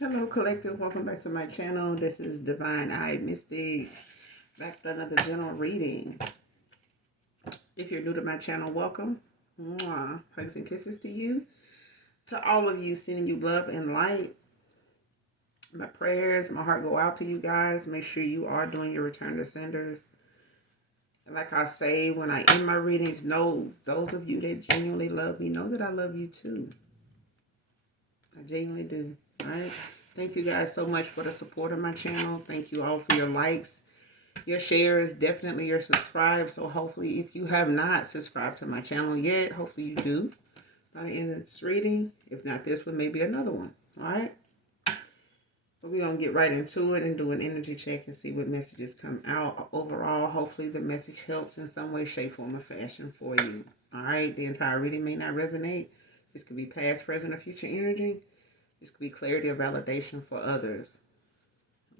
Hello, collective. Welcome back to my channel. This is Divine Eye Mystic. Back to another general reading. If you're new to my channel, welcome. Mwah. Hugs and kisses to you. To all of you, sending you love and light. My prayers, my heart go out to you guys. Make sure you are doing your return to senders. And like I say, when I end my readings, know those of you that genuinely love me, know that I love you too. I genuinely do. All right. Thank you guys so much for the support of my channel. Thank you all for your likes, your shares, definitely your subscribe. So hopefully if you have not subscribed to my channel yet, hopefully you do by the end of this reading. If not this one, maybe another one. All right. But we're going to get right into it and do an energy check and see what messages come out. Overall, hopefully the message helps in some way, shape, form, or fashion for you. All right. The entire reading may not resonate. This could be past, present, or future energy. This could be clarity or validation for others.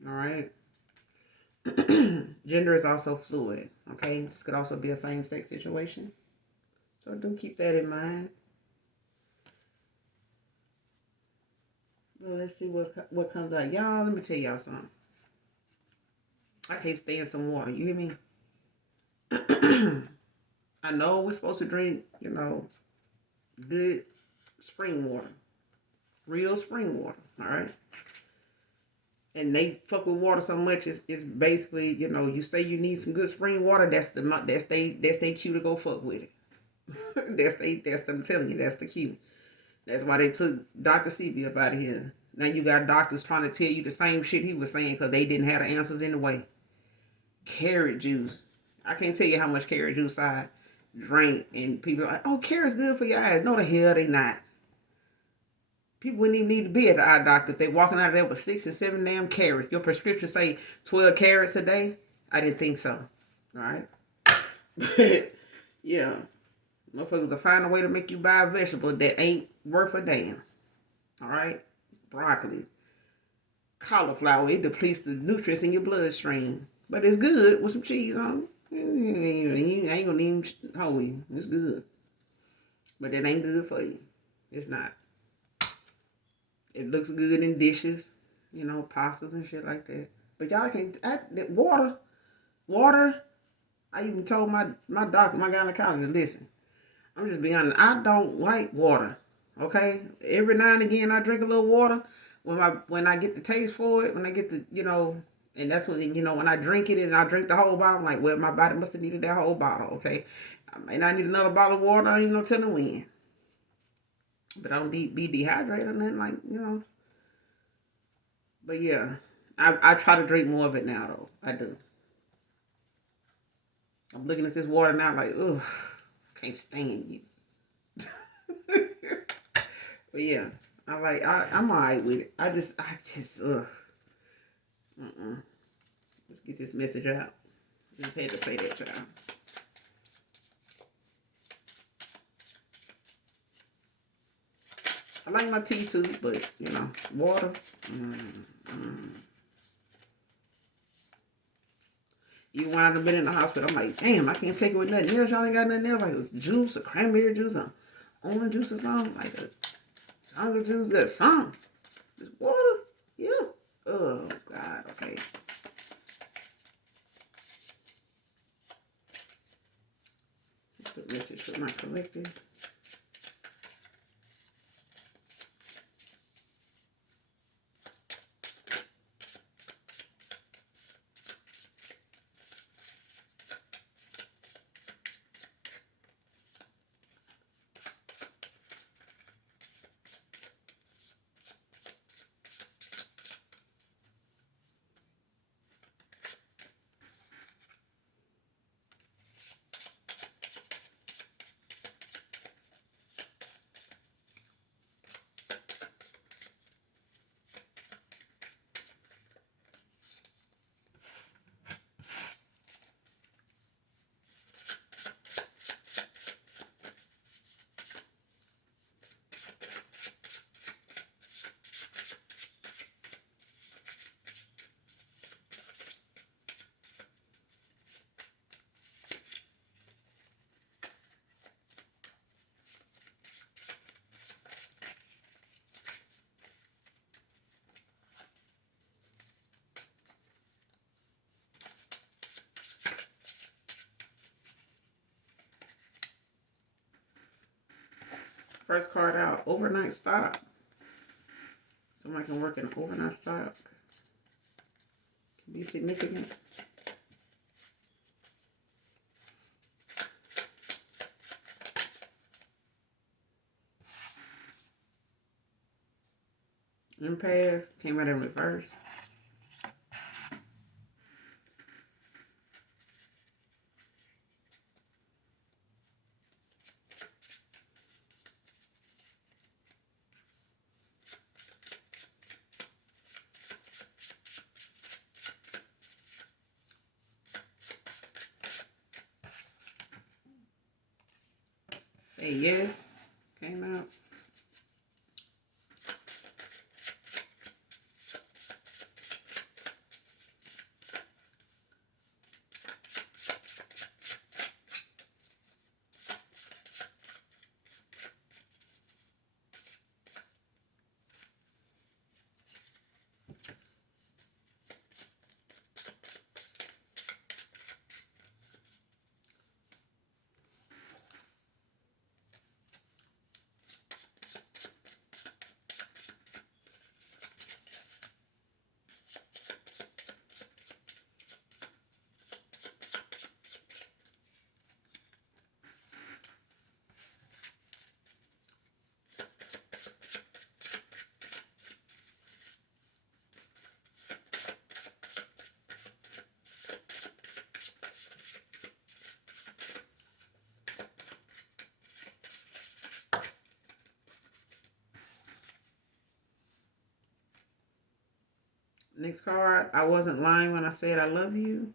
All right. Gender is also fluid. Okay. This could also be a same-sex situation. So do keep that in mind. Well, let's see what comes out. Y'all, let me tell y'all something. I can't stand some water. You hear me? I know we're supposed to drink, good spring water. Real spring water. All right. And they fuck with water so much, it's basically, you say you need some good spring water, that's they cue to go fuck with it. I'm telling you, that's the cue. That's why they took Dr. Sebi up out of here. Now you got doctors trying to tell you the same shit he was saying because they didn't have the answers in the way. Carrot juice. I can't tell you how much carrot juice I drank, and people are like, oh, carrot's good for your eyes. No, the hell they not. People wouldn't even need to be at the eye doctor if they walking out of there with 6 and 7 damn carrots. Your prescription say 12 carrots a day? I didn't think so. All right. But, yeah. Motherfuckers will find a way to make you buy a vegetable that ain't worth a damn. All right. Broccoli. Cauliflower. It depletes the nutrients in your bloodstream. But it's good with some cheese on it. I ain't gonna even hold you. It's good. But it ain't good for you. It's not. It looks good in dishes, pastas and shit like that. But y'all can't, water, I even told my doctor, my gynecologist, listen, I'm just being honest, I don't like water, okay? Every now and again, I drink a little water. When I get the taste for it, when I get the, and that's when, when I drink it and I drink the whole bottle, I'm like, well, my body must have needed that whole bottle, okay? And I need another bottle of water, I ain't no telling when. But I don't be dehydrated or nothing, like. But yeah, I try to drink more of it now, though. I do. I'm looking at this water now like, ugh, can't stand you. But yeah, I'm all right with it. I just, ugh. Let's get this message out. Just had to say that, child. I like my tea too, but, water. Even when I've been in the hospital, I'm like, damn, I can't take it with nothing else. Y'all ain't got nothing else, like a juice, a cranberry juice, a orange juice or something, like a jungle juice, that something. Just water, yeah. Oh, God, okay. That's the message for my collective. First card out, overnight stop. Somebody can work an overnight stop. Can be significant. Empath came out in reverse. Say yes came out. Next card, I wasn't lying when I said I love you.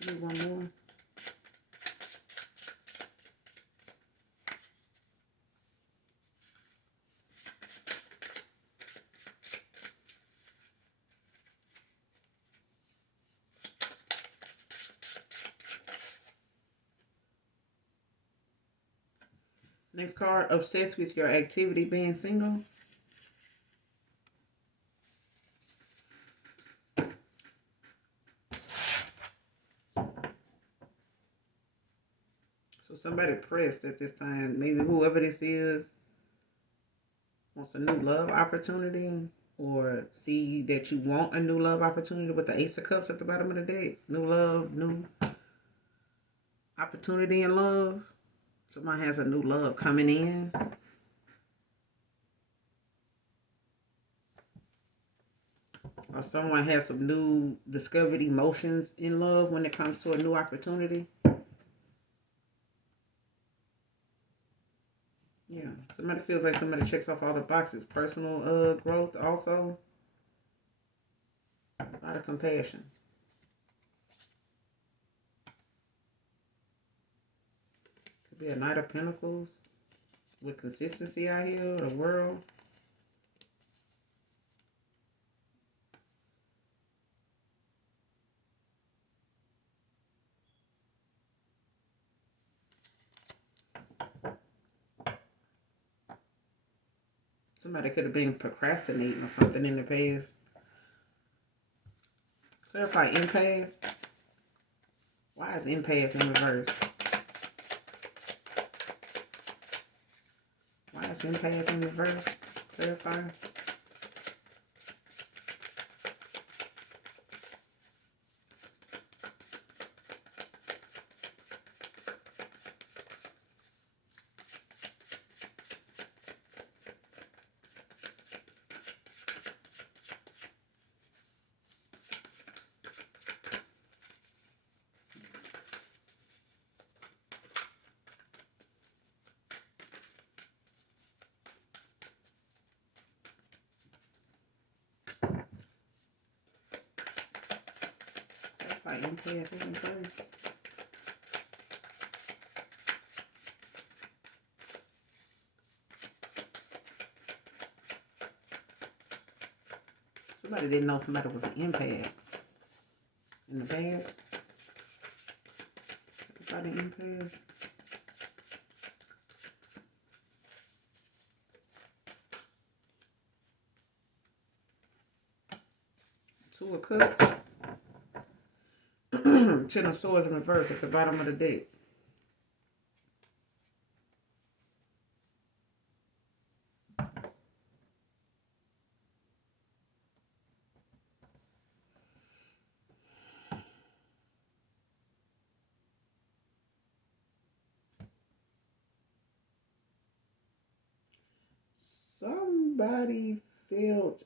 Give me one more. Next card, obsessed with your activity being single. So somebody pressed at this time. Maybe whoever this is wants a new love opportunity, or see that you want a new love opportunity with the Ace of Cups at the bottom of the deck. New love, new opportunity in love. Somebody has a new love coming in. Or someone has some new discovered emotions in love when it comes to a new opportunity. Yeah, somebody feels like somebody checks off all the boxes. Personal growth also. A lot of compassion. Could be a Knight of Pentacles with consistency out here, the world. Somebody could have been procrastinating or something in the past. Clarify empath. Why is empath in reverse? Why is empath in reverse? Clarify. Empath in reverse. Somebody didn't know somebody was an empath in the past. Everybody empath. Two of Cups. Ten of Swords in reverse at the bottom of the deck. Somebody felt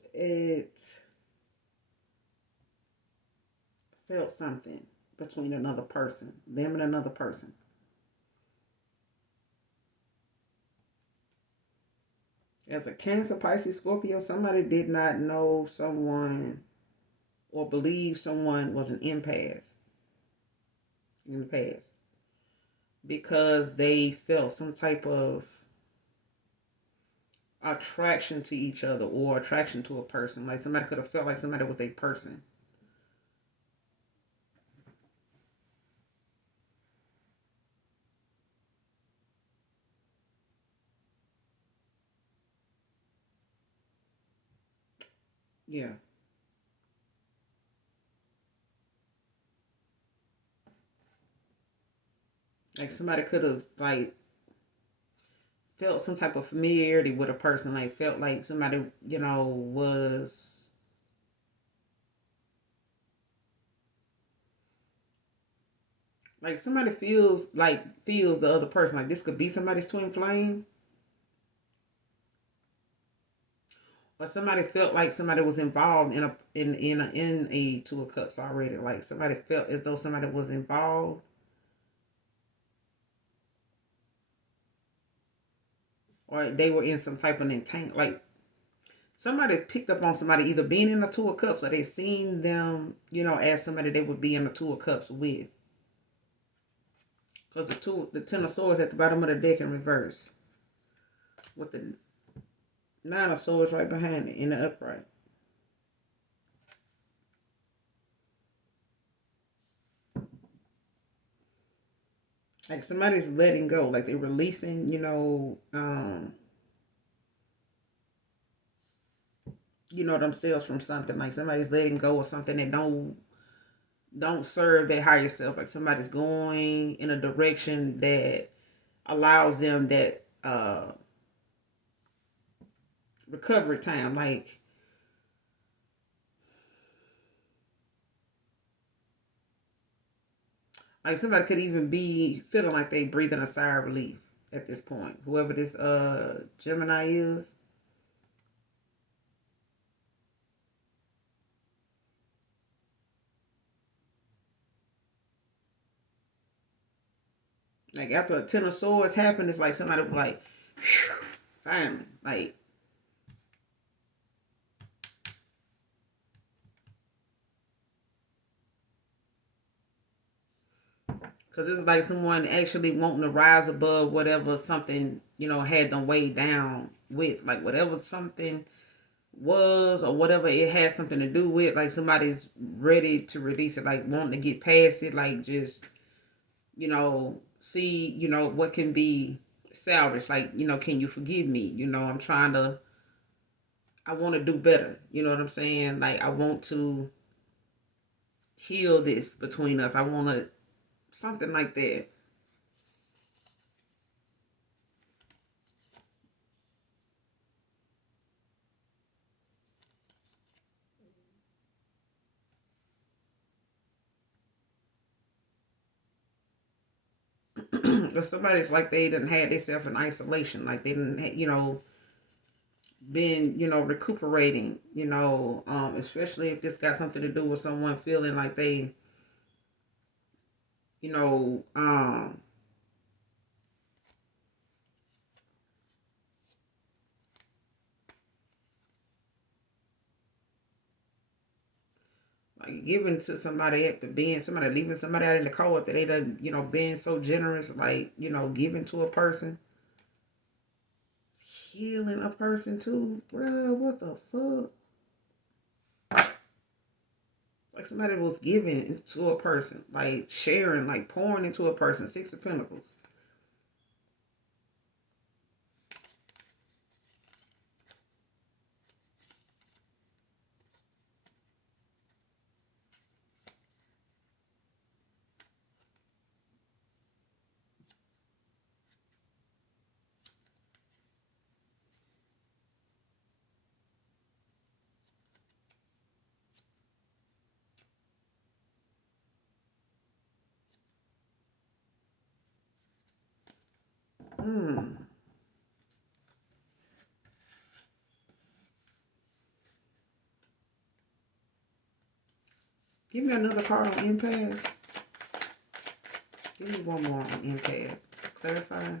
something between another person, them and another person. As a Cancer, Pisces, Scorpio, somebody did not know someone or believe someone was an empath in the past because they felt some type of attraction to each other or attraction to a person. Like somebody could have felt like somebody was a person. Yeah. Like somebody could have like felt some type of familiarity with a person, like felt like somebody, was like somebody feels the other person. Like this could be somebody's twin flame. Or somebody felt like somebody was involved in a Two of Cups already. Like somebody felt as though somebody was involved. Or they were in some type of entanglement. Like somebody picked up on somebody either being in the Two of Cups or they seen them, as somebody they would be in the Two of Cups with. Because the Ten of Swords at the bottom of the deck in reverse. With the Nine of Swords right behind it in the upright. Like somebody's letting go. Like they're releasing, themselves from something. Like somebody's letting go of something that don't serve their higher self. Like somebody's going in a direction that allows them that recovery time. Like somebody could even be feeling like they breathing a sigh of relief at this point. Whoever this Gemini is. Like after a Ten of Swords happened, it's like somebody was like, whew, finally. Like because it's like someone actually wanting to rise above whatever something, had them weighed down with. Like whatever something was or whatever it had something to do with. Like somebody's ready to release it. Like wanting to get past it. Like just, see, what can be salvaged. Like, can you forgive me? I want to do better. You know what I'm saying? Like I want to heal this between us. I want to, something like that. But somebody's like they didn't had themselves in isolation, like they didn't, been, recuperating, especially if this got something to do with someone feeling like they, you know, um, like giving to somebody after being somebody leaving somebody out in the cold that they done, being so generous, like, giving to a person, healing a person too, bro. What the fuck? Like somebody was giving to a person, like sharing, like pouring into a person. Six of Pentacles. Hmm. Give me another card on empath. Give me one more on empath. Clarify.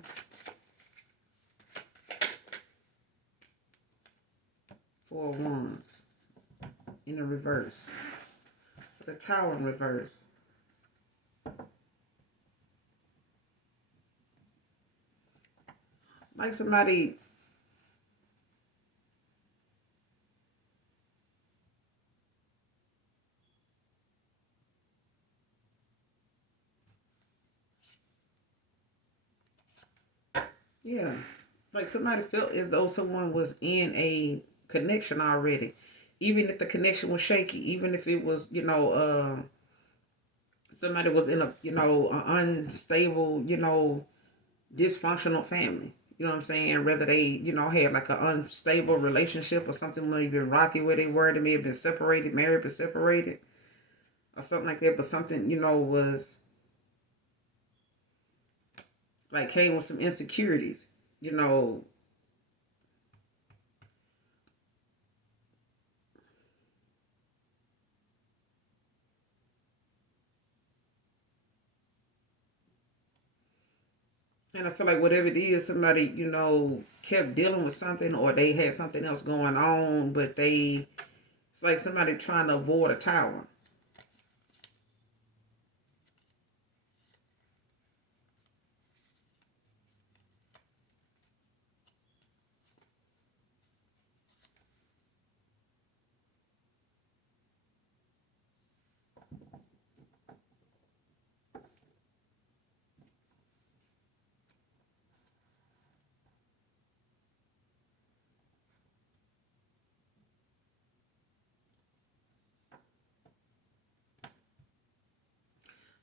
Four of Wands in the reverse. The Tower in reverse. Like somebody. Yeah. Like somebody felt as though someone was in a connection already. Even if the connection was shaky, even if it was, somebody was in a, an unstable, dysfunctional family. You know what I'm saying? Whether they, had like an unstable relationship or something may have been rocky where they were. They may have been separated, married but separated or something like that. But something, was like came with some insecurities, you know. And I feel like whatever it is, somebody, kept dealing with something or they had something else going on, but it's like somebody trying to avoid a tower.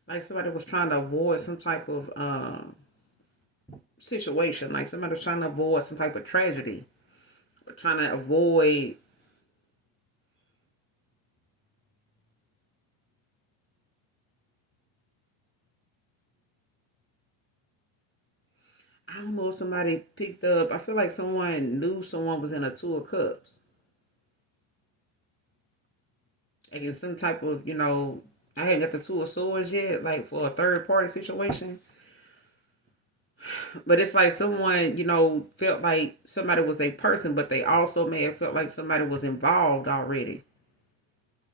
Like somebody was trying to avoid some type of situation. Like somebody was trying to avoid some type of tragedy. Or trying to avoid. I don't know if somebody picked up. I feel like someone knew someone was in a Two of Cups. Like in some type of, I hadn't got the Two of Swords yet, like for a third party situation. But it's like someone, felt like somebody was their person, but they also may have felt like somebody was involved already.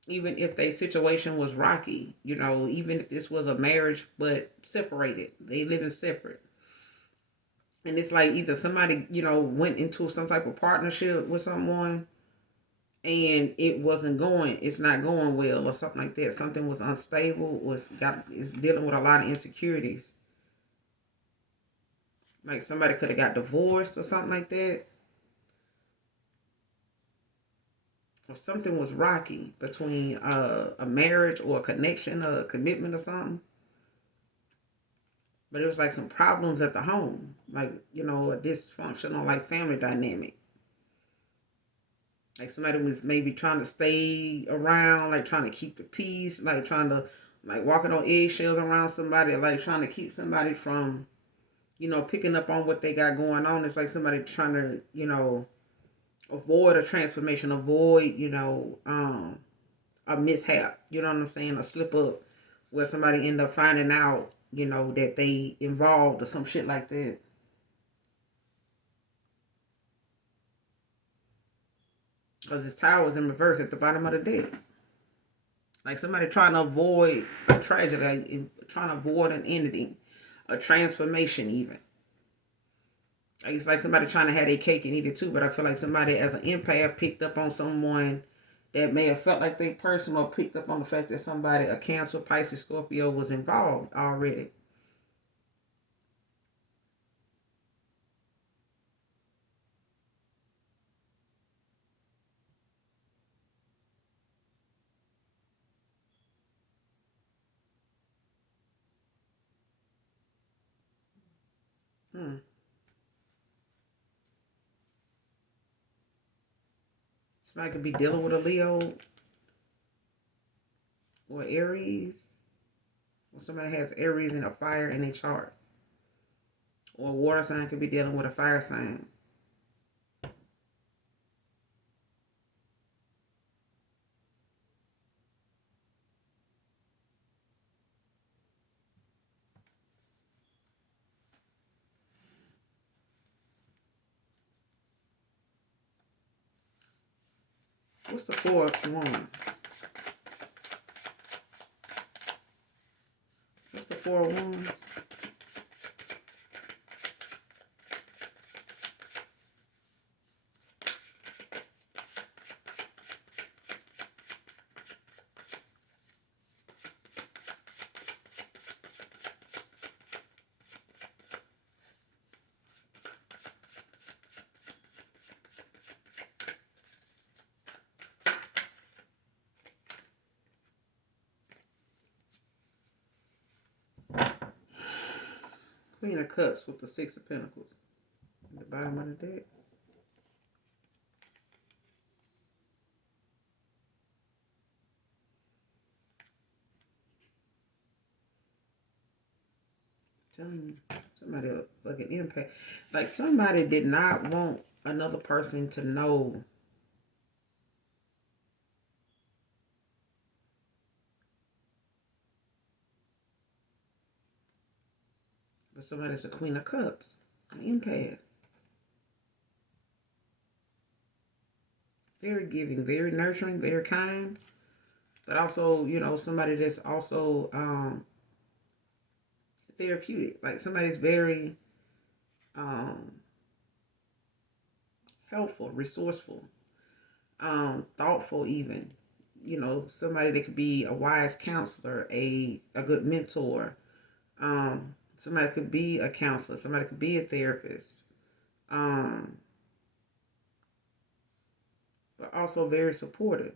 Even if their situation was rocky, even if this was a marriage but separated, they living separate. And it's like either somebody, went into some type of partnership with someone and it's not going well or something like that. Something was unstable, is dealing with a lot of insecurities. Like somebody could have got divorced or something like that. Or something was rocky between a marriage or a connection or a commitment or something. But it was like some problems at the home, like, a dysfunctional like family dynamic. Like somebody was maybe trying to stay around, like trying to keep the peace, like trying to like walking on eggshells around somebody, like trying to keep somebody from, picking up on what they got going on. It's like somebody trying to, avoid a transformation, avoid, a mishap. You know what I'm saying? A slip up where somebody end up finding out, that they involved or some shit like that. Because this tower is in reverse at the bottom of the deck. Like somebody trying to avoid a tragedy, like trying to avoid an ending, a transformation even. Like it's like somebody trying to have their cake and eat it too. But I feel like somebody as an empath picked up on someone that may have felt like they person or picked up on the fact that somebody, a Cancer, Pisces, Scorpio, was involved already. Hmm. Somebody could be dealing with a Leo or Aries. Or somebody has Aries and a fire in their chart. Or a water sign could be dealing with a fire sign. What's the Four of Wands? What's the Four of Wands? Queen of Cups with the Six of Pentacles at the bottom of the deck. Telling you, somebody like an impact. Like somebody did not want another person to know. But somebody's a Queen of Cups, an empath. Very giving, very nurturing, very kind. But also, you know, somebody that's also therapeutic. Like somebody's very helpful, resourceful, thoughtful even. You know, somebody that could be a wise counselor, a good mentor. Somebody could be a counselor. Somebody could be a therapist. Um, but also very supportive.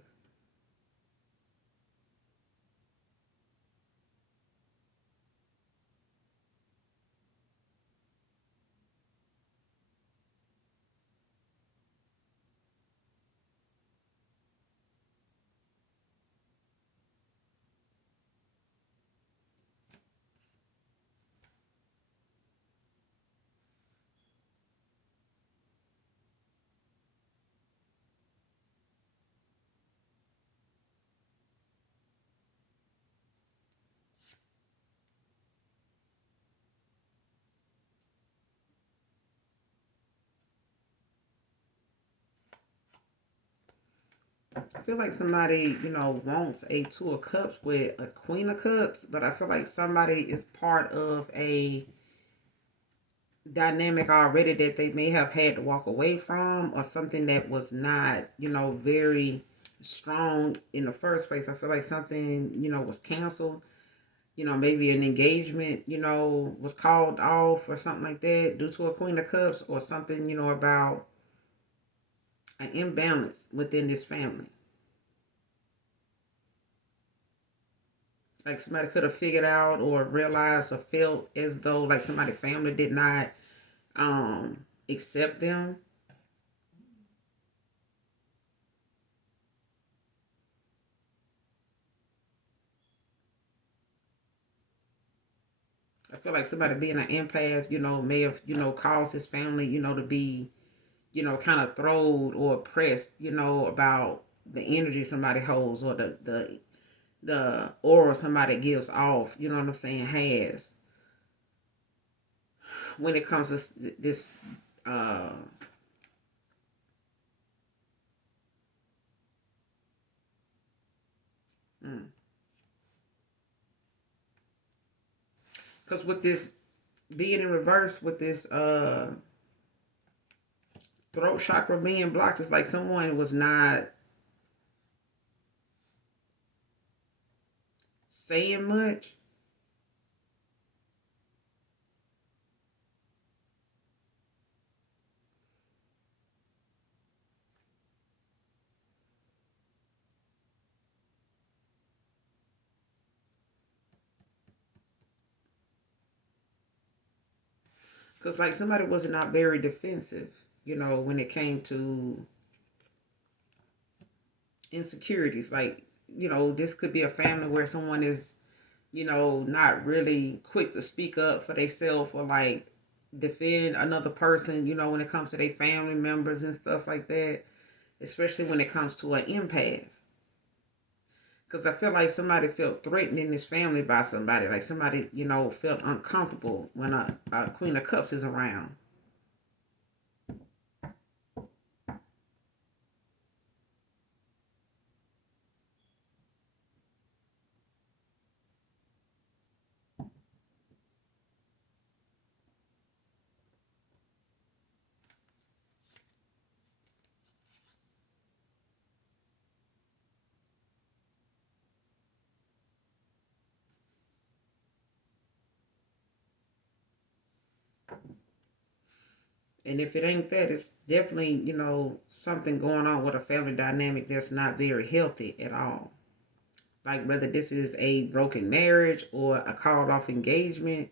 I feel like somebody, you know, wants a Two of Cups with a Queen of Cups, but I feel like somebody is part of a dynamic already that they may have had to walk away from, or something that was not, you know, very strong in the first place. I feel like something, you know, was canceled. You know, maybe an engagement, you know, was called off or something like that due to a Queen of Cups, or something, you know, about an imbalance within this family. Like somebody could have figured out or realized or felt as though like somebody's family did not accept them. I feel like somebody being an empath, you know, may have, you know, caused his family, you know, to be, you know, kind of thrilled or oppressed, you know, about the energy somebody holds, or the aura somebody gives off, you know what I'm saying, has when it comes to this uh because with this being in reverse, with this throat chakra being blocked, it's like someone was not saying much. Because like somebody was not very defensive, you know, when it came to insecurities. Like, you know, this could be a family where someone is, you know, not really quick to speak up for themselves, or like defend another person, when it comes to their family members and stuff like that, especially when it comes to an empath. Because I feel like somebody felt threatened in this family by somebody. Like somebody, felt uncomfortable when a Queen of Cups is around. And if it ain't that, it's definitely, something going on with a family dynamic that's not very healthy at all. Like whether this is a broken marriage or a called off engagement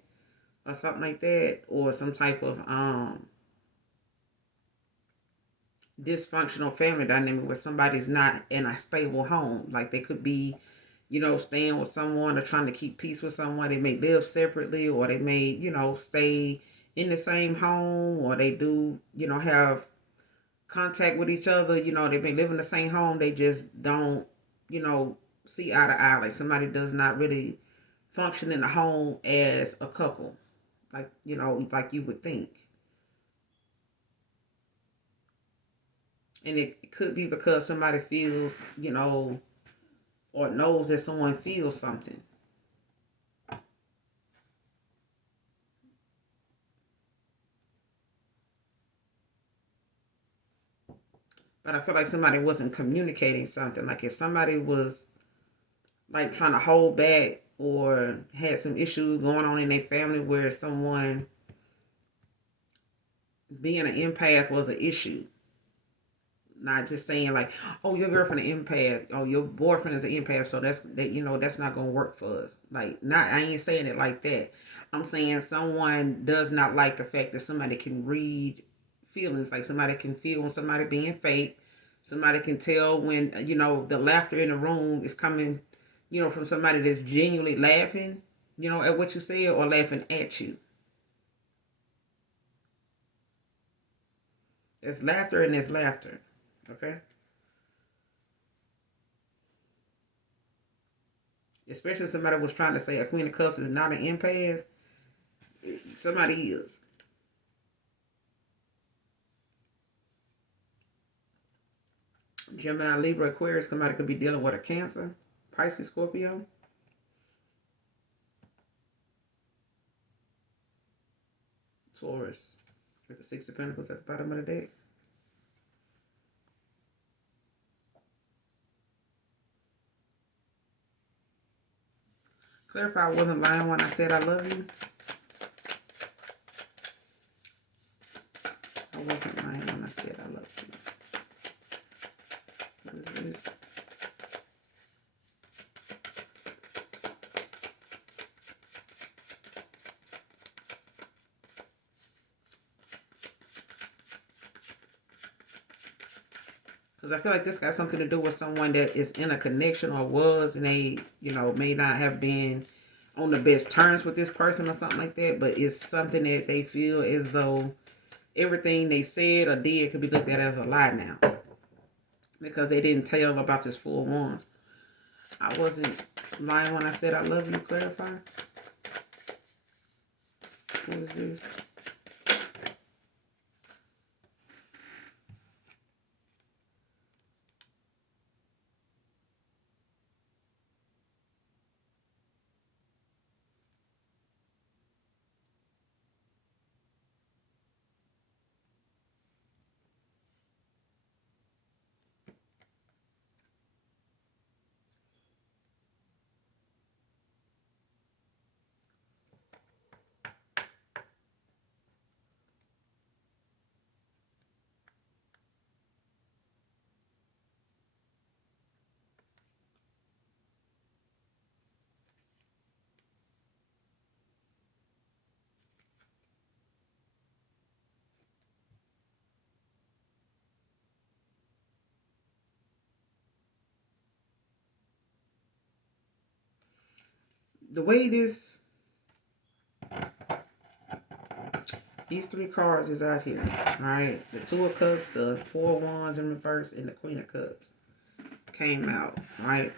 or something like that, or some type of dysfunctional family dynamic where somebody's not in a stable home. Like they could be, staying with someone or trying to keep peace with someone. They may live separately, or they may, stay in the same home, or they do, have contact with each other. They may live in the same home. They just don't, you know, see eye to eye. Like somebody does not really function in the home as a couple, like, like you would think. And it could be because somebody feels, or knows that someone feels something. But I feel like somebody wasn't communicating something. Like if somebody was like trying to hold back or had some issues going on in their family where someone being an empath was an issue. Not just saying like, oh, your girlfriend an empath, oh, your boyfriend is an empath, so that's not gonna work for us. Like, not I ain't saying it like that. I'm saying someone does not like the fact that somebody can read feelings. Like somebody can feel when somebody being fake. Somebody can tell when the laughter in the room is coming, from somebody that's genuinely laughing, at what you say or laughing at you. There's laughter and there's laughter. Okay. Especially if somebody was trying to say a Queen of Cups is not an empath, somebody is. Gemini, Libra, Aquarius, somebody could be dealing with a Cancer, Pisces, Scorpio, Taurus, with the Six of Pentacles at the bottom of the deck. Clarify, I wasn't lying when I said I love you. I wasn't lying when I said I love you. What is this? Because I feel like this got something to do with someone that is in a connection or was, and they, may not have been on the best terms with this person or something like that, but it's something that they feel as though everything they said or did could be looked at as a lie now. Because they didn't tell about this full ones. I wasn't lying when I said I love you, clarify. What is this? The way this These three cards is out here. Alright. The Two of Cups, the Four of Wands in reverse, and the Queen of Cups came out. Right?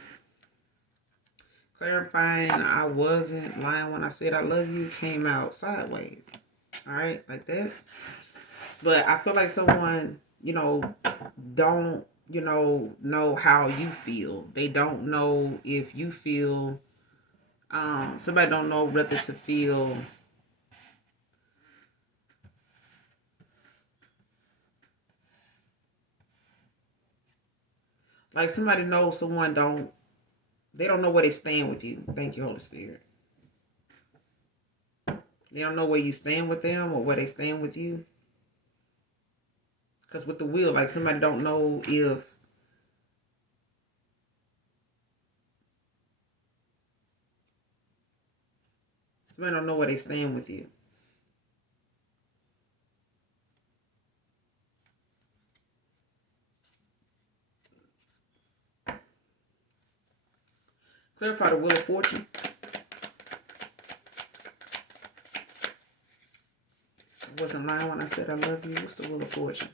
Clarifying I wasn't lying when I said I love you came out sideways. Alright, like that. But I feel like someone, don't, know how you feel. They don't know if you feel, somebody don't know whether to feel like somebody knows someone they don't know where they stand with you. Thank you, Holy Spirit. They don't know where you stand with them or where they stand with you. Because with the wheel, like somebody don't know if somebody don't know where they stand with you. Clarify the Wheel of Fortune. I wasn't lying when I said I love you. What's the Wheel of Fortune?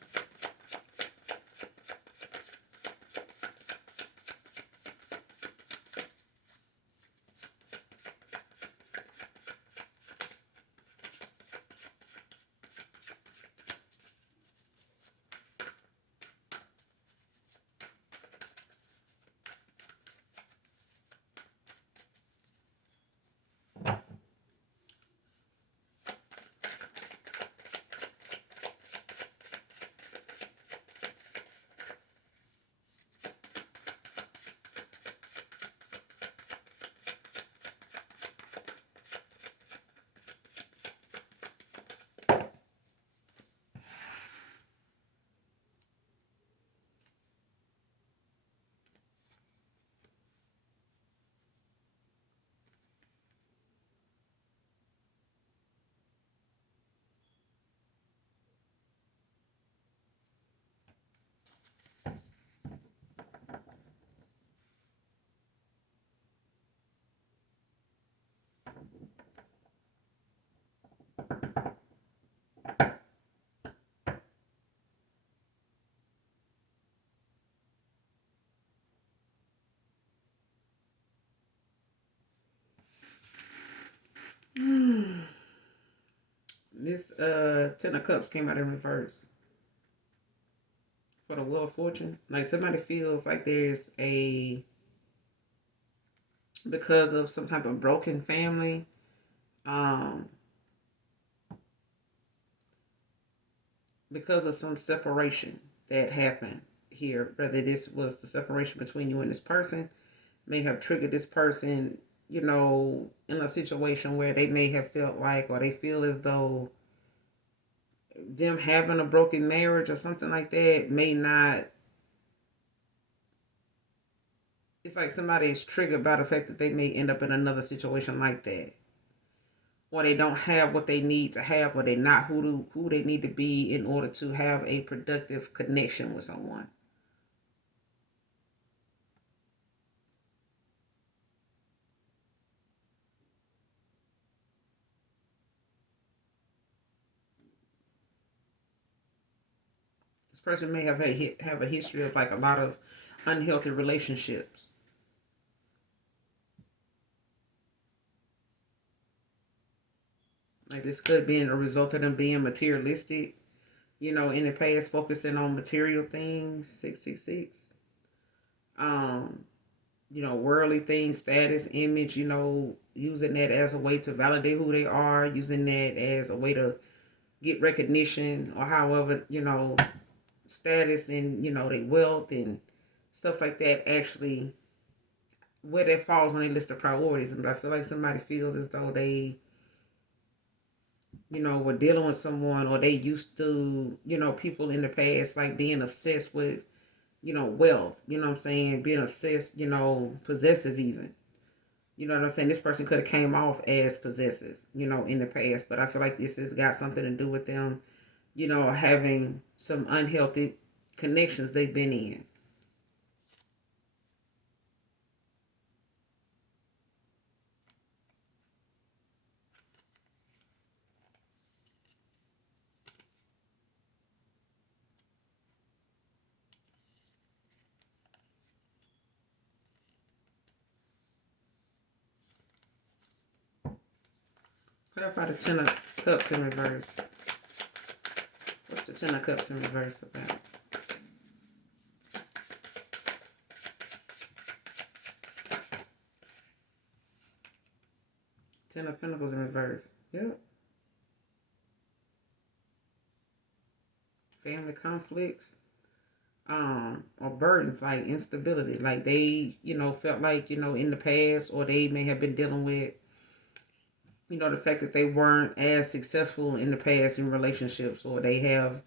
This Ten of Cups came out in reverse. For the Wheel of Fortune. Like somebody feels like there's because of some type of broken family, because of some separation that happened here, whether this was the separation between you and this person, may have triggered this person, in a situation where they may have felt like, or they feel as though them having a broken marriage or something like that may not. It's like somebody is triggered by the fact that they may end up in another situation like that, or they don't have what they need to have, or they're not who they need to be in order to have a productive connection with someone. This person may have a history of like a lot of unhealthy relationships. Like this could be a result of them being materialistic, in the past, focusing on material things. 666. Worldly things, status, image, using that as a way to validate who they are, using that as a way to get recognition, or however, status and, their wealth and stuff like that, actually where that falls on their list of priorities. But I feel like somebody feels as though they, were dealing with someone, or they used to, people in the past, like being obsessed with, wealth, what I'm saying, being obsessed, possessive even. You know what I'm saying? This person could have came off as possessive, in the past. But I feel like this has got something to do with them, having some unhealthy connections they've been in. What about the Ten of Cups in reverse? What's the Ten of Cups in reverse about? Ten of Pentacles in reverse. Yep. Family conflicts. Or burdens, like instability. Like they, felt like, in the past, or they may have been dealing with, the fact that they weren't as successful in the past in relationships, or they have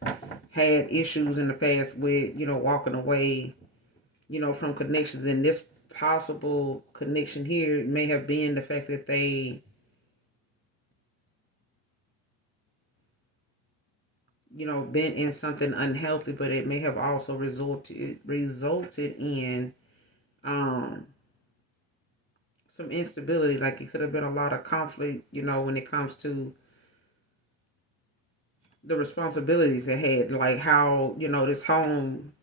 had issues in the past with, walking away, from connections. And this possible connection here may have been the fact that they, been in something unhealthy, but it may have also resulted in some instability. Like it could have been a lot of conflict, when it comes to the responsibilities they had, like how, this home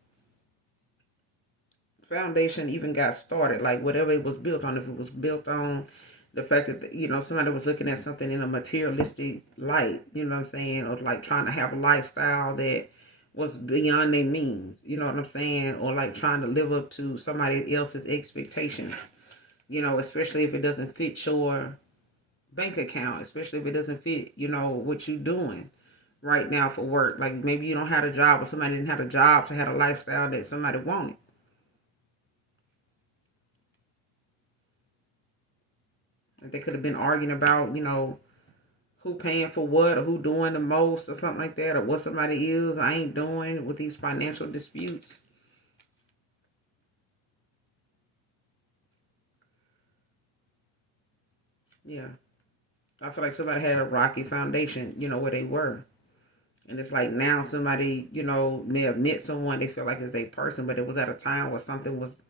foundation even got started, like whatever it was built on. If it was built on the fact that, somebody was looking at something in a materialistic light, you know what I'm saying, or like trying to have a lifestyle that was beyond their means, you know what I'm saying, or like trying to live up to somebody else's expectations, especially if it doesn't fit your bank account, especially if it doesn't fit, what you're doing right now for work. Like maybe you don't have a job, or somebody didn't have a job to have a lifestyle that somebody wanted. Like they could have been arguing about, who paying for what, or who doing the most, or something like that, or what somebody is I ain't doing with these financial disputes. Yeah. I feel like somebody had a rocky foundation, where they were. And it's like now somebody, may have met someone they feel like is their person, but it was at a time where something was,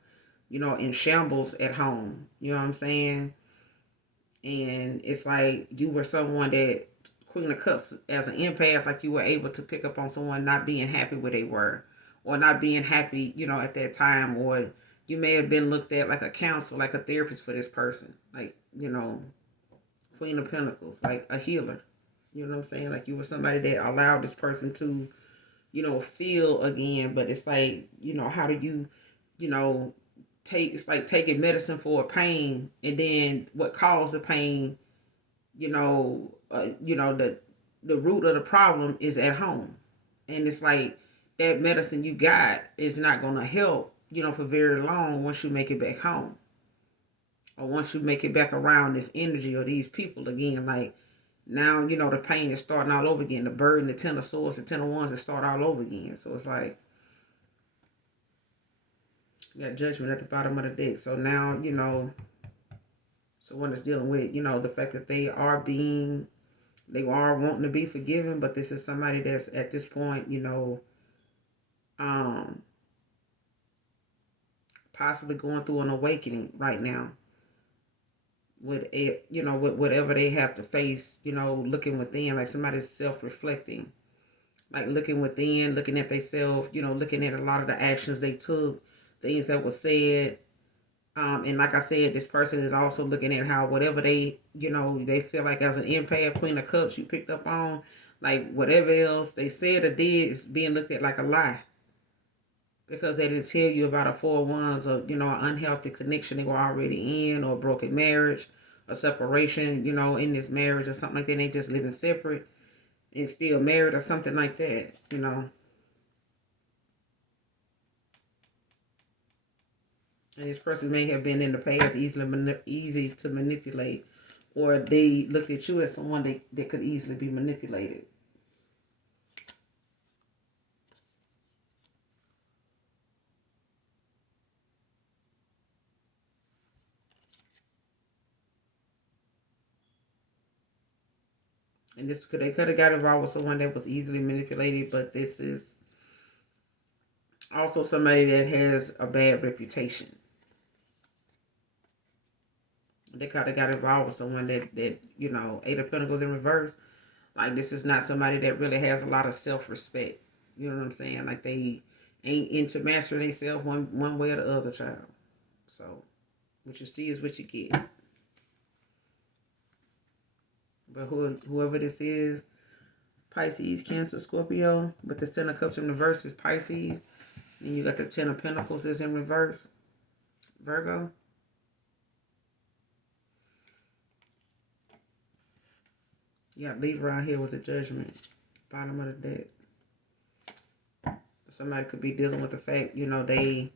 in shambles at home. You know what I'm saying? And it's like you were someone that, Queen of Cups, as an empath, like you were able to pick up on someone not being happy where they were, or not being happy, at that time, or you may have been looked at like a counselor, like a therapist for this person, like, Queen of Pentacles, like a healer. You know what I'm saying? Like you were somebody that allowed this person to, feel again. But it's like, how do you, you know, it's like taking medicine for a pain, and then what caused the pain, the root of the problem is at home. And it's like that medicine you got is not going to help, for very long once you make it back home, or once you make it back around this energy or these people again. Like now, the pain is starting all over again. The burden, the Ten of Swords, the Ten of Wands, that start all over again. So it's like you got Judgment at the bottom of the deck. So now, someone is dealing with, the fact that they are wanting to be forgiven, but this is somebody that's at this point, um, possibly going through an awakening right now with it, with whatever they have to face, looking within, like somebody's self-reflecting, like looking within, looking at themselves, looking at a lot of the actions they took, things that were said. And like I said, this person is also looking at how whatever they, they feel like as an empath, Queen of Cups, you picked up on, like whatever else they said or did is being looked at like a lie. Because they didn't tell you about a Four of Wands, or, an unhealthy connection they were already in, or a broken marriage, a separation, in this marriage or something like that. They just living separate and still married or something like that. And this person may have been in the past easy to manipulate, or they looked at you as someone that could easily be manipulated. And they could have got involved with someone that was easily manipulated, but this is also somebody that has a bad reputation. They kind of got involved with someone that Eight of Pentacles in reverse. Like this is not somebody that really has a lot of self-respect. You know what I'm saying? Like they ain't into mastering themselves one way or the other, child. So what you see is what you get. But whoever this is, Pisces, Cancer, Scorpio. But the Ten of Cups in reverse is Pisces. And you got the Ten of Pentacles is in reverse, Virgo. You got Libra out here with the Judgment, bottom of the deck. Somebody could be dealing with the fact, they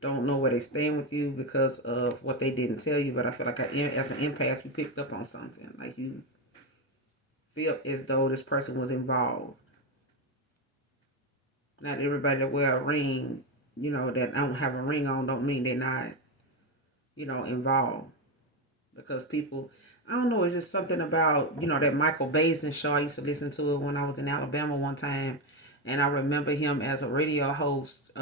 don't know where they stand with you because of what they didn't tell you. But I feel like as an empath, you picked up on something. Like you feel as though this person was involved. Not everybody that wear a ring, that don't have a ring on don't mean they're not, involved. Because people, I don't know, it's just something about, that Michael Basin show. I used to listen to it when I was in Alabama one time. And I remember him as a radio host.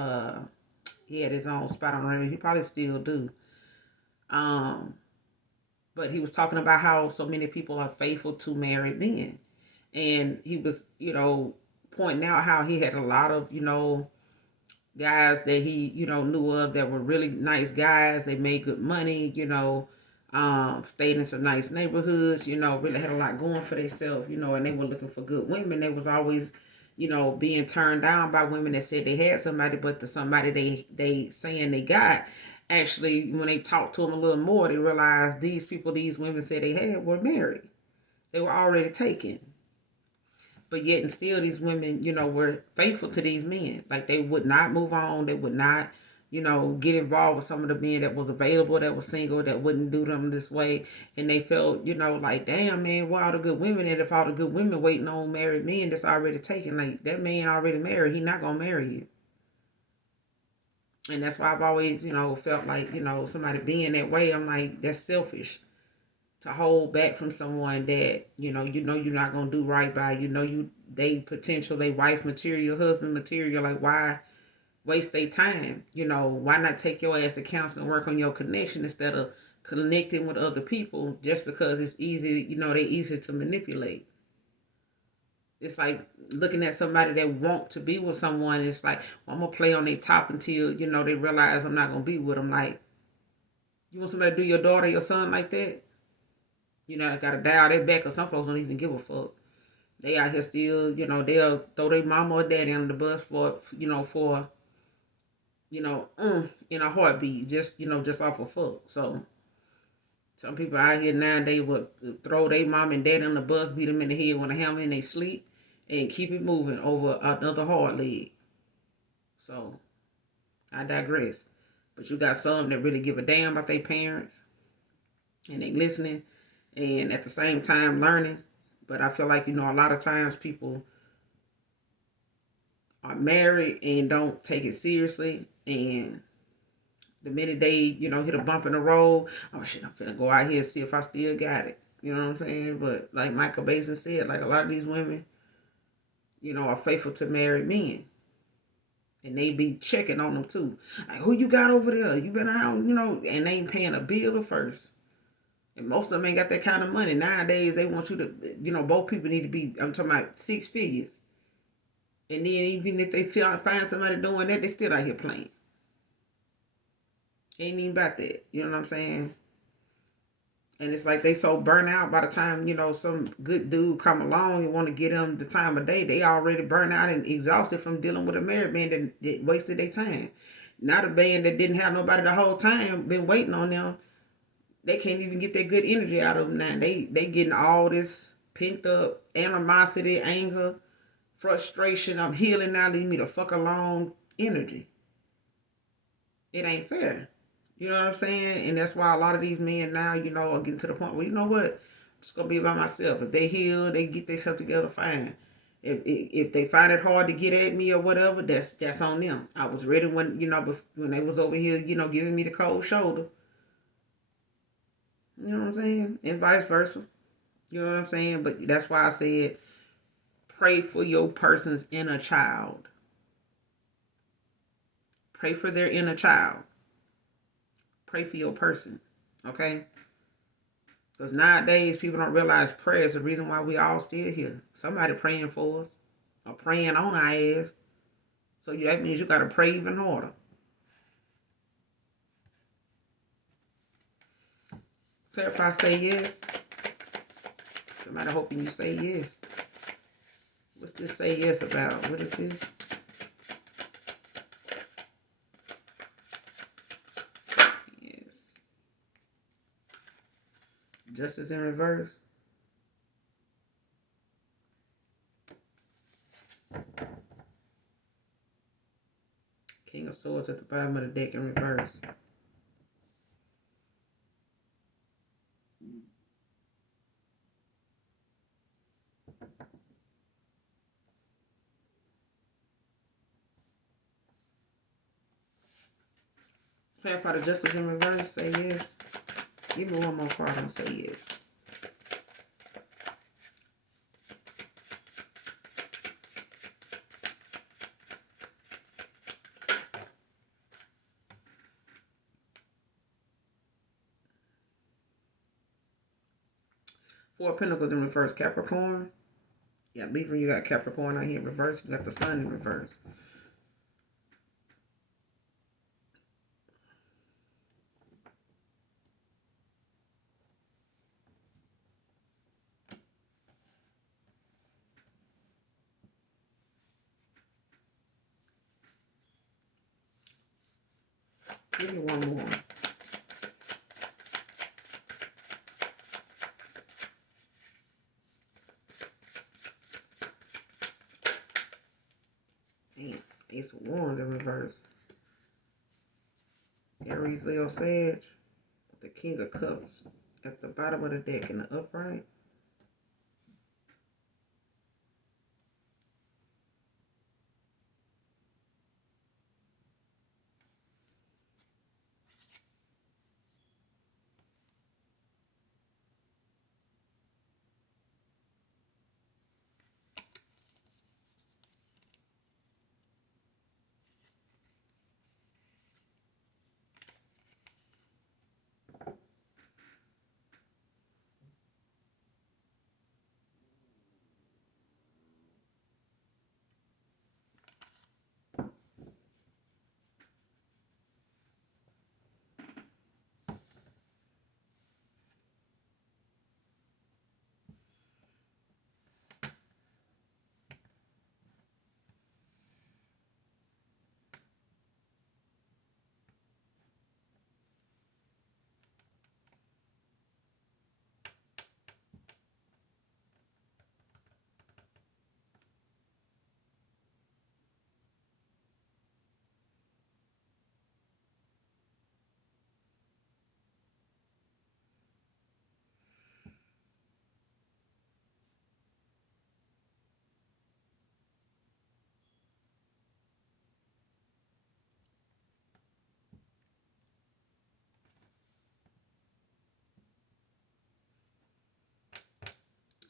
He had his own spot on radio. He probably still do. But he was talking about how so many people are faithful to married men. And he was, pointing out how he had a lot of, guys that he, knew of that were really nice guys. They made good money, stayed in some nice neighborhoods, really had a lot going for themselves, and they were looking for good women. They was always, being turned down by women that said they had somebody, but the somebody they saying they got, actually, when they talked to them a little more, they realized these people, these women said they had were married. They were already taken. But yet and still these women, were faithful to these men. Like they would not move on. They would not, get involved with some of the men that was available, that was single, that wouldn't do them this way. And they felt, like, damn, man, where all the good women? And if all the good women waiting on married men that's already taken, like that man already married, he not going to marry you. And that's why I've always, felt like, somebody being that way, I'm like, that's selfish. To hold back from someone that you're not gonna do right by, they potential, they wife material, husband material. Like why waste their time? Why not take your ass to counseling and work on your connection instead of connecting with other people just because it's easy, they're easy to manipulate. It's like looking at somebody that want to be with someone. It's like, well, I'm gonna play on their top until they realize I'm not gonna be with them. Like, you want somebody to do your daughter, your son like that? I gotta dial their back, because some folks don't even give a fuck. They out here still, they'll throw their mama or daddy under the bus in a heartbeat, just off of fuck. So some people out here nowadays would throw their mom and daddy on the bus, beat them in the head when they have them in their sleep, and keep it moving over another hard leg. So I digress. But you got some that really give a damn about their parents, and they listening, and at the same time learning. But I feel like, a lot of times people are married and don't take it seriously. And the minute they, hit a bump in the road, oh shit, I'm finna go out here and see if I still got it. You know what I'm saying? But like Michael Basin said, like a lot of these women, are faithful to married men. And they be checking on them too. Like, who you got over there? You been out, and they ain't paying a bill at first. And most of them ain't got that kind of money. Nowadays, they want you to, both people need to be, I'm talking about 6 figures. And then even if they find somebody doing that, they still out here playing. Ain't even about that. You know what I'm saying? And it's like they so burnt out by the time, some good dude come along and want to get them the time of day. They already burnt out and exhausted from dealing with a married man that wasted their time. Not a man that didn't have nobody the whole time, been waiting on them. They can't even get that good energy out of them now. They getting all this pent up animosity, anger, frustration. I'm healing now. Leave me the fuck alone energy. It ain't fair. You know what I'm saying? And that's why a lot of these men now, are getting to the point where, you know what? I'm just going to be by myself. If they heal, they get themselves together, fine. If they find it hard to get at me or whatever, that's on them. I was ready when they was over here, giving me the cold shoulder. You know what I'm saying? And vice versa. You know what I'm saying? But that's why I said, pray for your person's inner child. Pray for their inner child. Pray for your person. Okay? Because nowadays, people don't realize prayer is the reason why we all still here. Somebody praying for us. Or praying on our ass. So that means you got to pray even harder. Clarify, say yes. So Somebody hoping you say yes. What's this say yes about? What is this? Yes. Justice in reverse. King of Swords at the bottom of the deck in reverse. Clarify the Justice in reverse. Say yes. Give me one more card and say yes. Four of Pentacles in reverse. Capricorn. Yeah, Libra, you got Capricorn out here in reverse. You got the Sun in reverse. Give me one more. Damn, Ace of Wands in reverse. Aries, Leo, Sag. The King of Cups at the bottom of the deck in the upright.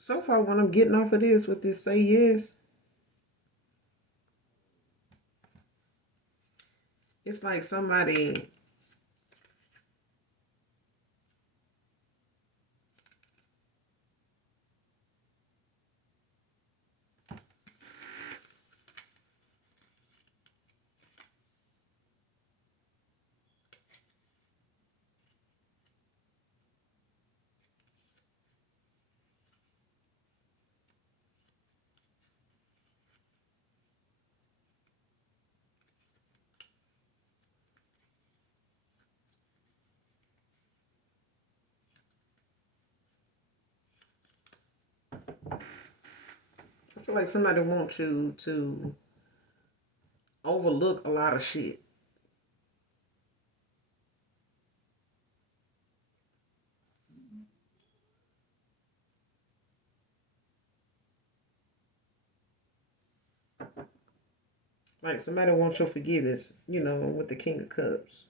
So far, what I'm getting off of this with this say yes, it's like somebody I feel like somebody wants you to overlook a lot of shit. Like somebody wants your forgiveness, with the King of Cups.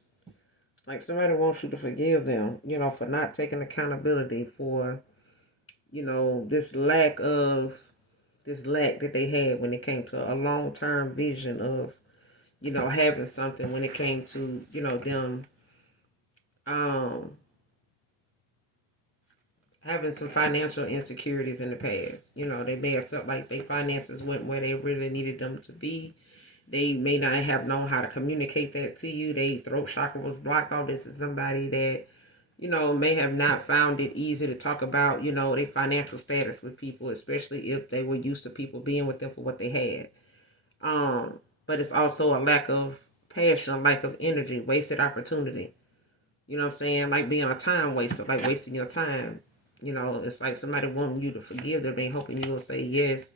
Like somebody wants you to forgive them, for not taking accountability for, this lack that they had when it came to a long-term vision of, having something when it came to, them um having some financial insecurities in the past. They may have felt like their finances went where they really needed them to be. They may not have known how to communicate that to you. Their throat chakra was blocked off. This is somebody that, may have not found it easy to talk about, their financial status with people, especially if they were used to people being with them for what they had. Um, but it's also a lack of passion, a lack of energy, wasted opportunity. You know what I'm saying? Like being a time waster, like wasting your time. It's like somebody wanting you to forgive them, they hoping you will say yes.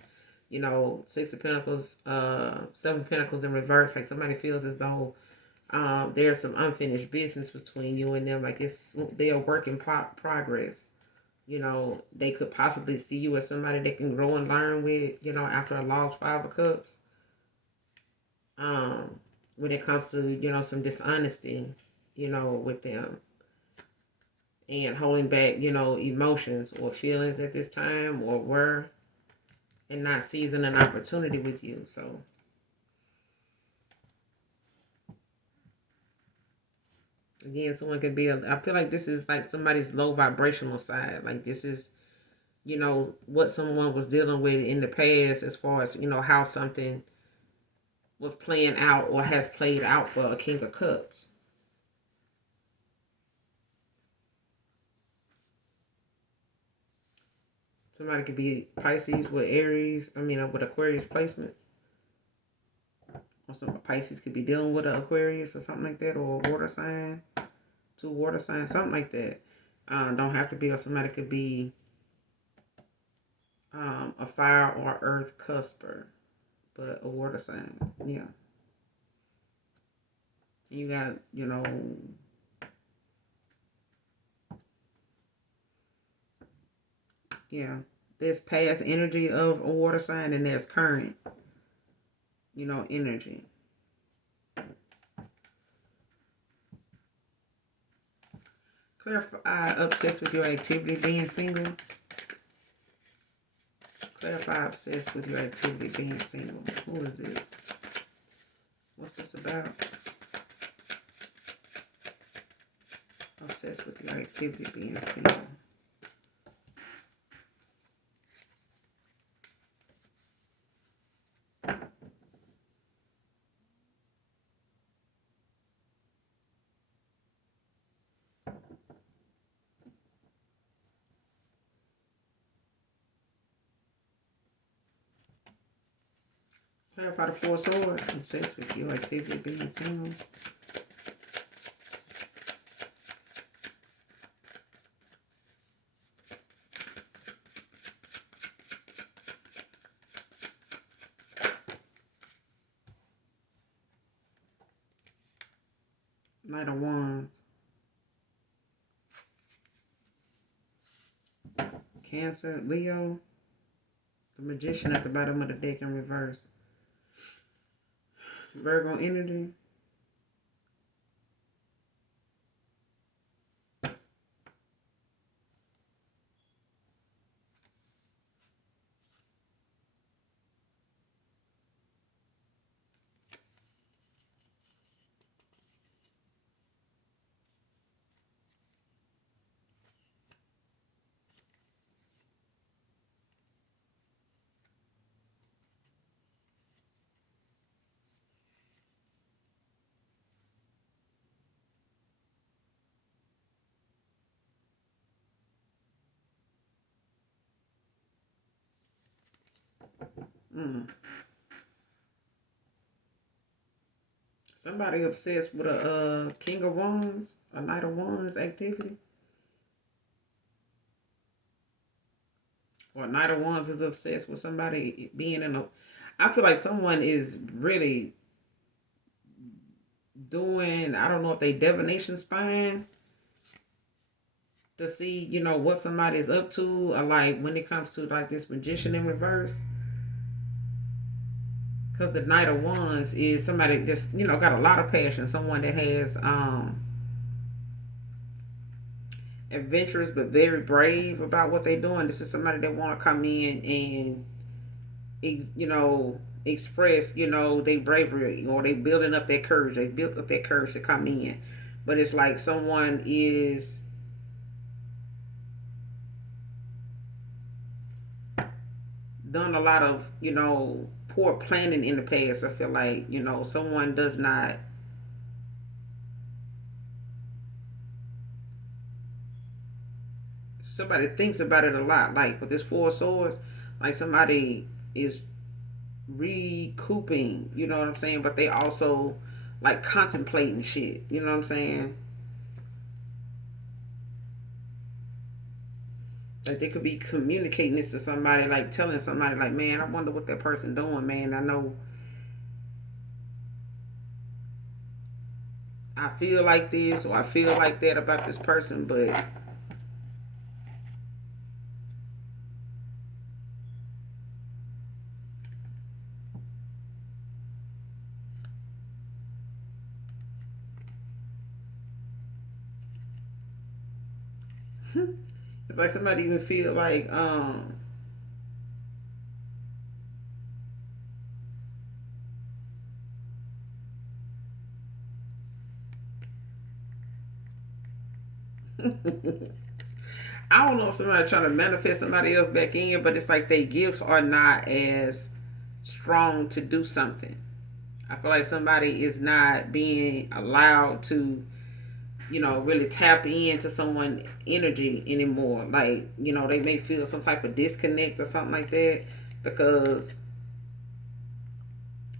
Six of Pentacles, Seven of Pentacles in reverse. Like somebody feels as though there's some unfinished business between you and them. Like they're a work in progress. They could possibly see you as somebody they can grow and learn with. After a lost Five of Cups. When it comes to some dishonesty, with them and holding back, emotions or feelings at this time or were and not seizing an opportunity with you. So again, someone could be I feel like this is like somebody's low vibrational side. Like this is, what someone was dealing with in the past as far as, how something was playing out or has played out for a King of Cups. Somebody could be Pisces with Aries, with Aquarius placements. Or some Pisces could be dealing with an Aquarius or something like that, or a water sign, two water signs, something like that. Don't have to be, or somebody could be a fire or earth cusper, but a water sign. Yeah. You got, yeah. There's past energy of a water sign and there's current, energy. Clarify obsessed with your activity being single. Clarify obsessed with your activity being single. Who is this? What's this about? Obsessed with your activity being single. Clarify the Four Swords. Obsessed with your activity being single. Knight of Wands. Cancer, Leo. The Magician at the bottom of the deck in reverse. Virgo energy. Somebody obsessed with a King of Wands, a Knight of Wands activity. Or Knight of Wands is obsessed with somebody being in a... I feel like someone is really doing, I don't know if they divination spying to see, what somebody is up to. Or like when it comes to like this Magician in reverse. Because the Knight of Wands is somebody that's, got a lot of passion. Someone that has adventurous but very brave about what they're doing. This is somebody that want to come in and, express, their bravery, or they building up their courage. They built up their courage to come in. But it's like someone is done a lot of, poor planning in the past. I feel like, someone does not somebody thinks about it a lot. Like with this Four of Swords, like somebody is recouping, you know what I'm saying? But they also like contemplating shit, you know what I'm saying? Like they could be communicating this to somebody, like telling somebody, like, man, I wonder what that person doing, man. I know I feel like this or I feel like that about this person, but it's like somebody even feel like I don't know if somebody trying to manifest somebody else back in, but it's like their gifts are not as strong to do something. I feel like somebody is not being allowed to, really tap into someone's energy anymore. Like, they may feel some type of disconnect or something like that because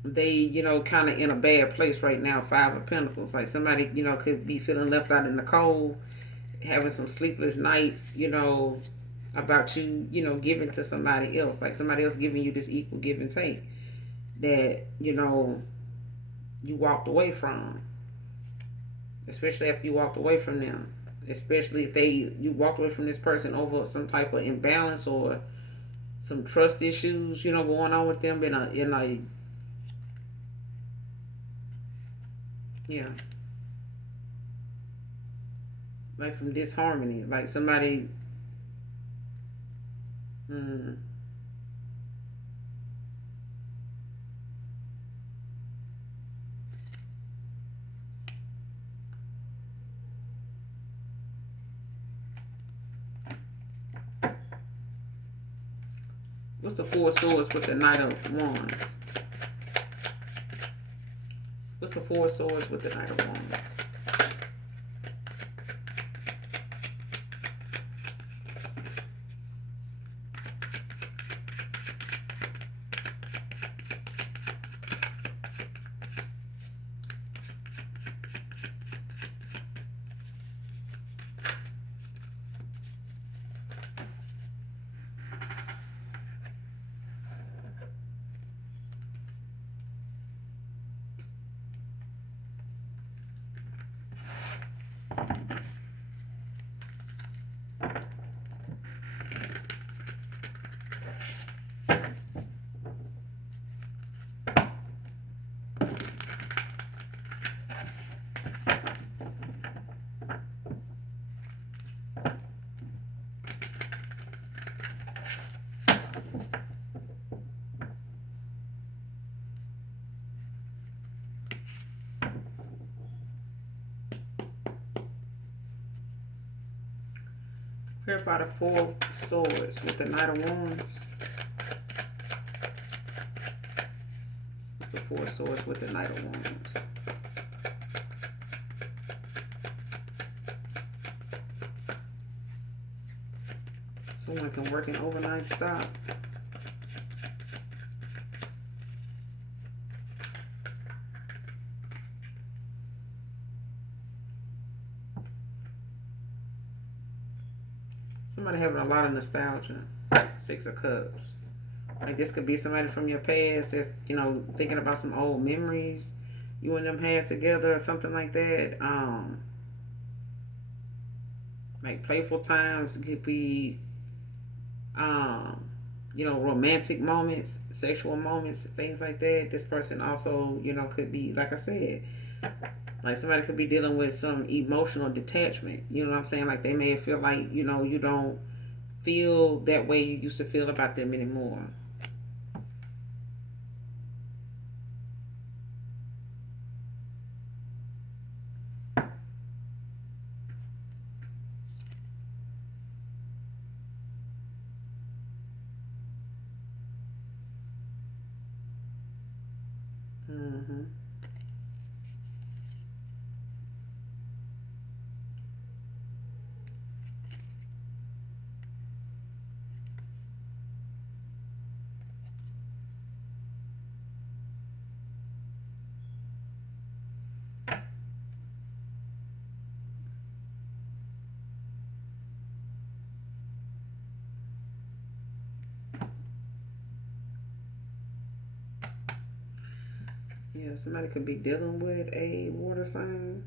they, kind of in a bad place right now. Five of Pentacles. Like somebody, could be feeling left out in the cold, having some sleepless nights, about you, giving to somebody else. Like somebody else giving you this equal give and take that, you walked away from. Especially after you walked away from them. Especially if you walked away from this person over some type of imbalance or some trust issues, going on with them in a yeah, like some disharmony, like somebody. Mm, what's the Four of Swords with the Knight of Wands? What's the Four of Swords with the Knight of Wands? Clarify the Four of Swords with the Knight of Wands. What's the Four of Swords with the Knight of Wands? Someone can work an overnight stop. Somebody having a lot of nostalgia. Six of Cups. Like this could be somebody from your past that's, thinking about some old memories you and them had together or something like that. Like playful times. It could be romantic moments, sexual moments, things like that. This person also, could be, like I said, like somebody could be dealing with some emotional detachment. You know what I'm saying? Like they may feel like, you don't feel that way you used to feel about them anymore. Mm-hmm. Yeah, somebody could be dealing with a water sign.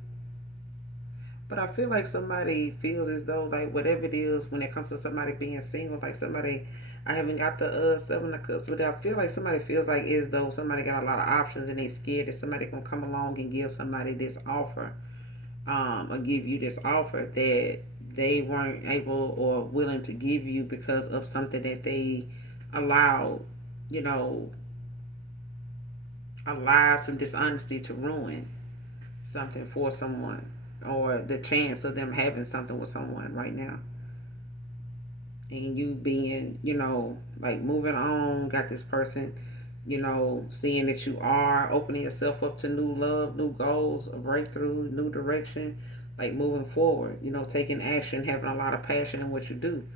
But I feel like somebody feels as though like whatever it is when it comes to somebody being single, like somebody I haven't got the 7 of cups, but I feel like somebody feels like as though somebody got a lot of options and they scared that somebody gonna come along and give somebody this offer, or give you this offer that they weren't able or willing to give you because of something that they allowed, you know, allowed some dishonesty to ruin something for someone or the chance of them having something with someone right now. And you being, like moving on, got this person, seeing that you are opening yourself up to new love, new goals, a breakthrough, new direction, like moving forward, taking action, having a lot of passion in what you do.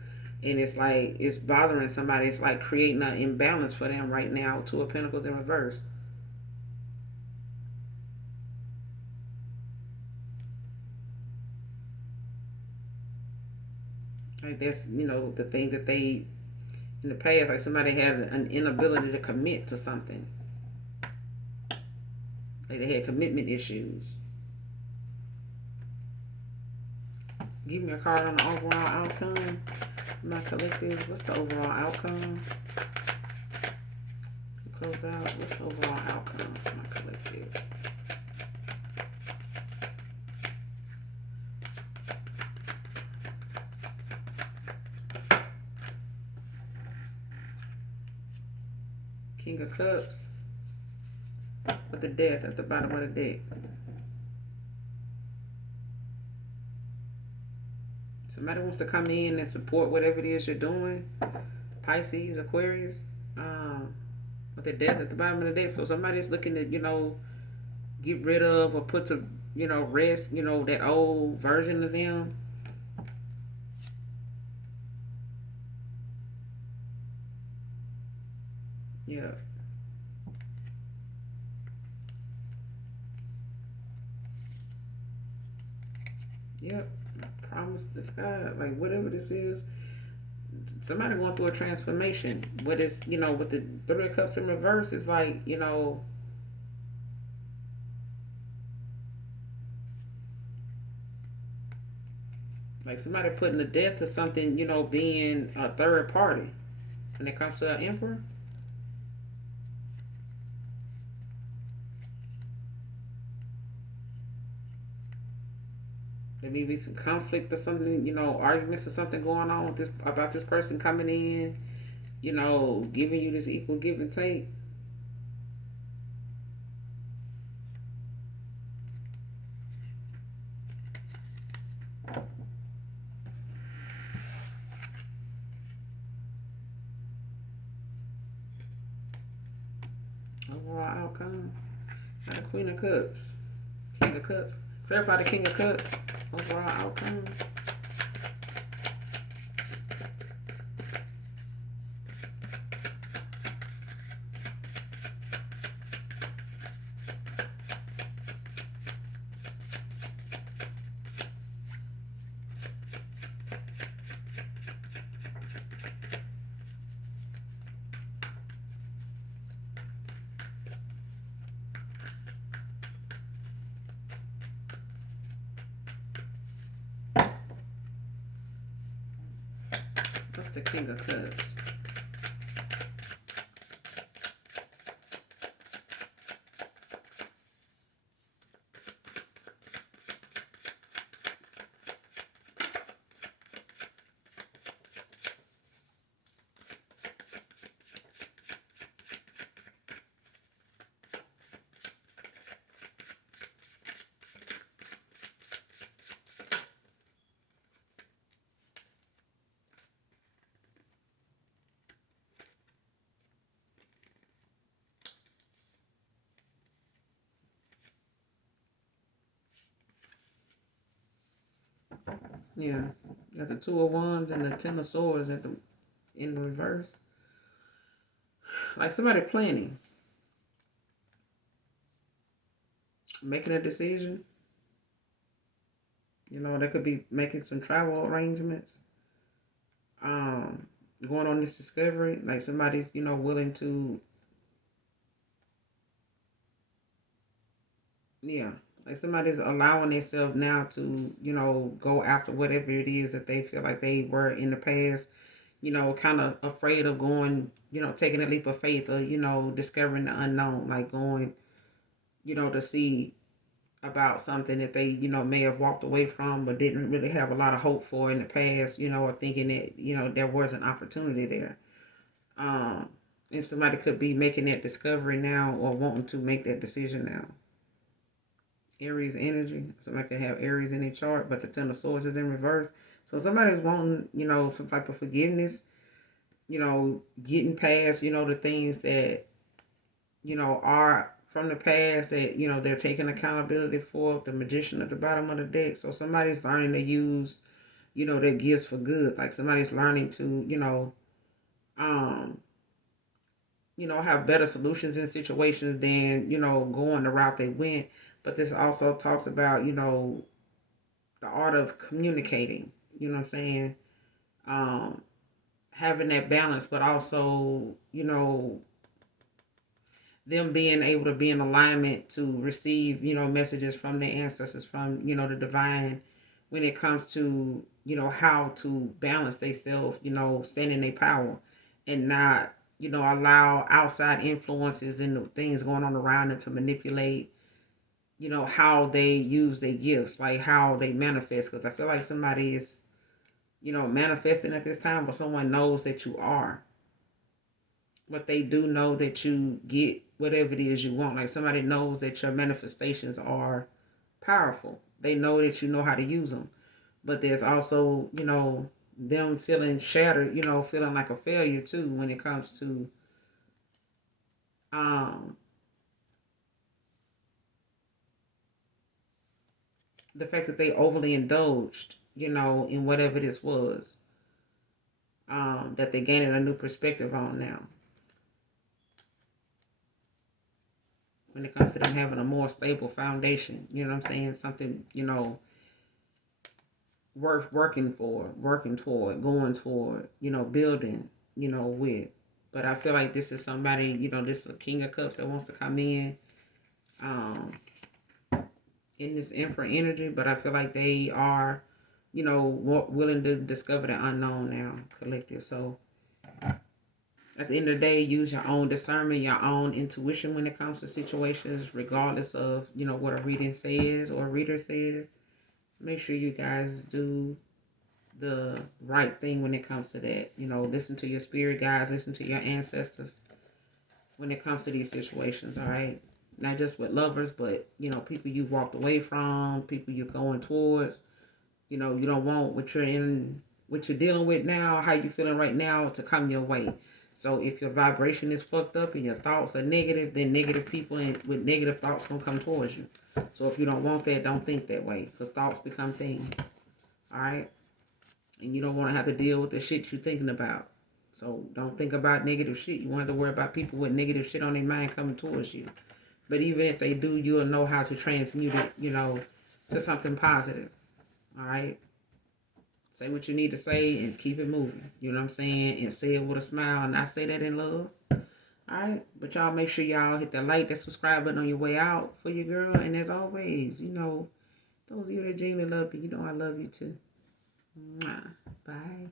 And it's like it's bothering somebody. It's like creating an imbalance for them right now. Two of Pentacles in reverse. Like that's the thing that they in the past, like somebody had an inability to commit to something. Like they had commitment issues. Give me a card on the overall outcome. My collective, what's the overall outcome? Close out, what's the overall outcome for my collective? King of Cups with the Death at the bottom of the deck. Somebody wants to come in and support whatever it is you're doing. Pisces, Aquarius, with the Death at the bottom of the deck. So somebody's looking to, get rid of or put to, rest, that old version of them. Yeah. Yep. Promise to God, like whatever this is, somebody going through a transformation. What is, with the Three of Cups in reverse, it's like, like somebody putting a death to something, being a third party when it comes to an emperor. There may be some conflict or something, arguments or something going on with this about this person coming in, giving you this equal give and take. Overall outcome. Got the Queen of Cups. King of Cups. Clarify the King of Cups. Overall outcome. What's the King of Cups? Yeah. Got the Two of Wands and the Ten of Swords in the reverse. Like somebody planning. Making a decision. They could be making some travel arrangements. Um, Going on this discovery. Like somebody's, willing to Yeah. Like somebody's allowing themselves now to, go after whatever it is that they feel like they were in the past, kind of afraid of going, taking a leap of faith or, discovering the unknown, like going, to see about something that they, may have walked away from but didn't really have a lot of hope for in the past, or thinking that, there was an opportunity there. Um, and somebody could be making that discovery now or wanting to make that decision now. Aries energy. Somebody could have Aries in their chart, but the Ten of Swords is in reverse. So somebody's wanting, some type of forgiveness, getting past, the things that, are from the past that, they're taking accountability for. The Magician at the bottom of the deck. So somebody's learning to use, their gifts for good. Like somebody's learning to, um, have better solutions in situations than, going the route they went. But this also talks about, the art of communicating, you know what I'm saying? Um, Having that balance, but also, them being able to be in alignment to receive, messages from their ancestors, from, the divine, when it comes to, how to balance themselves, stand in their power and not, allow outside influences and the things going on around them to manipulate, how they use their gifts, like how they manifest. Because I feel like somebody is, manifesting at this time, but someone knows that you are. But they do know that you get whatever it is you want. Like somebody knows that your manifestations are powerful. They know that you know how to use them. But there's also, them feeling shattered, feeling like a failure too when it comes to um the fact that they overly indulged, in whatever this was. That they're gaining a new perspective on now. When it comes to them having a more stable foundation, you know what I'm saying? Something, worth working for, working toward, going toward, building, with. But I feel like this is somebody, this is a King of Cups that wants to come um, in this Emperor energy. But I feel like they are, willing to discover the unknown now, collective. So at the end of the day, use your own discernment, your own intuition when it comes to situations, regardless of, what a reading says or a reader says. Make sure you guys do the right thing when it comes to that. Listen to your spirit guides, listen to your ancestors when it comes to these situations, all right? Not just with lovers, but, people you walked away from, people you're going towards. You don't want what you're dealing with now, how you feeling right now to come your way. So if your vibration is fucked up and your thoughts are negative, then negative people with negative thoughts gonna come towards you. So if you don't want that, don't think that way, because thoughts become things. All right? And you don't want to have to deal with the shit you're thinking about. So don't think about negative shit. You want to worry about people with negative shit on their mind coming towards you. But even if they do, you'll know how to transmute it, to something positive. All right? Say what you need to say and keep it moving. You know what I'm saying? And say it with a smile. And I say that in love. All right? But y'all make sure y'all hit that like, that subscribe button on your way out for your girl. And as always, those of you that genuinely love me, I love you too. Mwah. Bye.